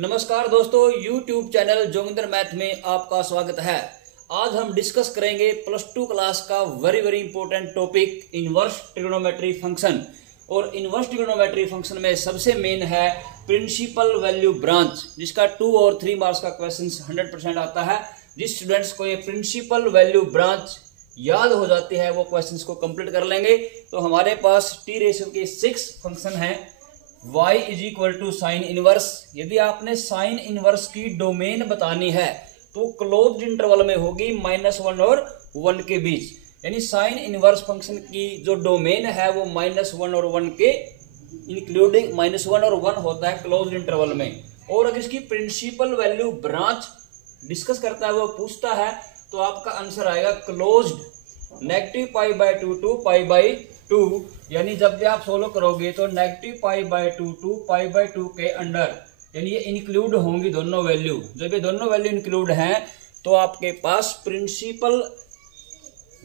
नमस्कार दोस्तों, YouTube channel Joginder math में आपका स्वागत है। आज हम डिस्कस करेंगे +2 क्लास का very important topic inverse trigonometry function. और इनवर्स ट्रिग्नोमेट्री फंक्शन में सबसे मेन है प्रिंसिपल वैल्यू ब्रांच, जिसका 2 और 3 मार्क्स का क्वेश्चन 100% आता है। जिस स्टूडेंट्स को ये प्रिंसिपल वैल्यू ब्रांच याद हो जाती है वो क्वेश्चंस को कंप्लीट कर लेंगे। तो हमारे पास t रेशियो के 6 फंक्शन हैं। y is equal to sine inverse. यदि आपने साइन इनवर्स की डोमेन बतानी है तो क्लोज्ड इंटरवल में होगी -1 और 1 के बीच। यानी साइन इनवर्स फंक्शन की जो डोमेन है वो -1 और 1 के इंक्लूडिंग -1 और 1 होता है क्लोज्ड इंटरवल में। और अगर इसकी प्रिंसिपल वैल्यू ब्रांच डिस्कस करता है, वो पूछता है, तो आपका आंसर आएगा क्लोज्ड -π/2 to π/2। यानी जब भी आप सोल्व करोगे तो -π/2 to π/2 के अंडर, यानी ये इंक्लूड होंगी दोनों वैल्यू। जब ये दोनों वैल्यू इंक्लूड हैं तो आपके पास principal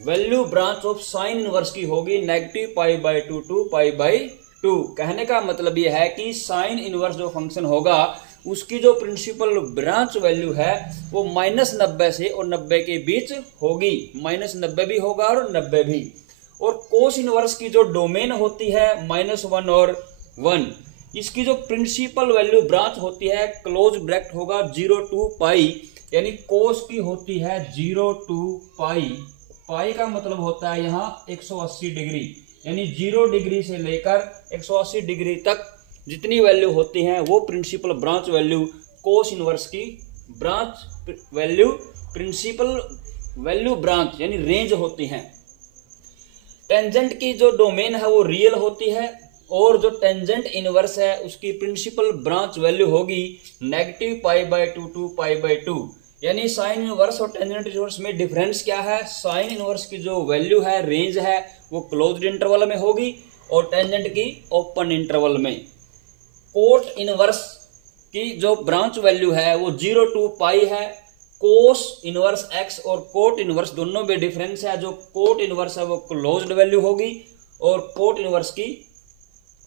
value branch of sine inverse की होगी -π/2 to π/2। कहने का मतलब ये है कि साइन इनवर्स जो फंक्शन होगा उसकी जो प्रिंसिपल ब्रांच वैल्यू है वो -90 से और 90 के बीच होगी। -90 भी होगा और 90 भी। और कोस इनवर्स की जो डोमेन होती है -1 और 1, इसकी जो प्रिंसिपल वैल्यू ब्रांच होती है क्लोज ब्रैकेट होगा 0 to π। यानी कोस की होती है 0 to π। पाई का मतलब होता है यहाँ 180 डिग्री। यानी 0 डिग्री से लेकर 180 डिग्री तक जितनी वैल्यू होती हैं वो principal branch value cos inverse की branch value principal value branch यानी रेंज होती हैं। टेंजेंट की जो डोमेन है वो रियल होती है और जो टेंजेंट इनवर्स है उसकी प्रिंसिपल ब्रांच वैल्यू होगी -π/2 to π/2। यानी साइन इनवर्स और टेंजेंट इनवर्स में डिफरेंस क्या है? साइन इनवर्स की जो वैल्यू है रेंज है वो क्लोज्ड इंटरवल में होगी और टेंजेंट की ओपन इंटरवल में। कोट इनवर्स की जो ब्रांच वैल्यू है वो 0 to π है। कोस इनवर्स x और कोट इनवर्स दोनों में डिफरेंस है। जो कोट इनवर्स है वो क्लोज्ड वैल्यू होगी और कोट इनवर्स की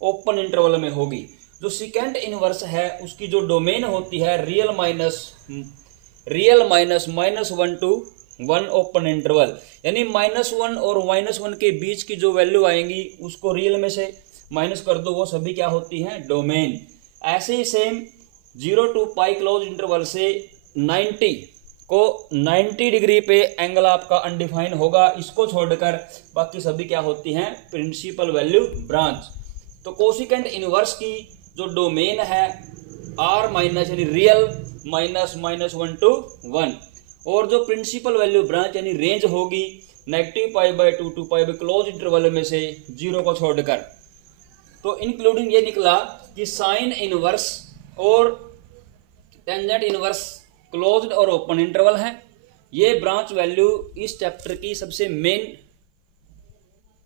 ओपन इंटरवल में होगी। जो सेकेंड इनवर्स है उसकी जो डोमेन होती है real minus -1 to 1 open interval. यानी -1 और -1 के बीच की जो वैल्यू आएंगी उसको रियल में से माइनस कर दो, वो सभी क्या होती हैं? डोमेन। ऐसे ही सेम 0 to π क्लोज इंटरवल से 90 डिग्री पे एंगल आपका अनडिफाइन होगा। इसको छोड़कर बाकी सभी क्या होती हैं? Principal value branch. तो कोसिकेंट इनवर्स की जो डोमेन है r माइनस यानी रियल -1 to 1 और जो प्रिंसिपल वैल्यू ब्रांच यानी रेंज होगी -π/2 to π क्लोज इंटरवल में से 0 को छोड़कर। तो इंक्लूडिंग ये निकला कि साइन इनवर्स और टेंजेंट इनवर्स क्लोज्ड और ओपन इंटरवल हैं। ये ब्रांच वैल्यू इस चैप्टर की सबसे मेन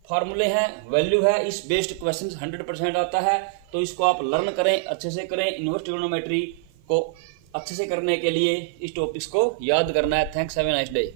फार्मूले हैं, वैल्यू है। इस बेस्ड क्वेश्चन 100% आता है। तो इसको आप लर्न करें, अच्छे से करें। इनवर्स ट्रिग्नोमेट्री को अच्छे से करने के लिए इस टॉपिक्स को याद करना है। Thanks, have a nice day.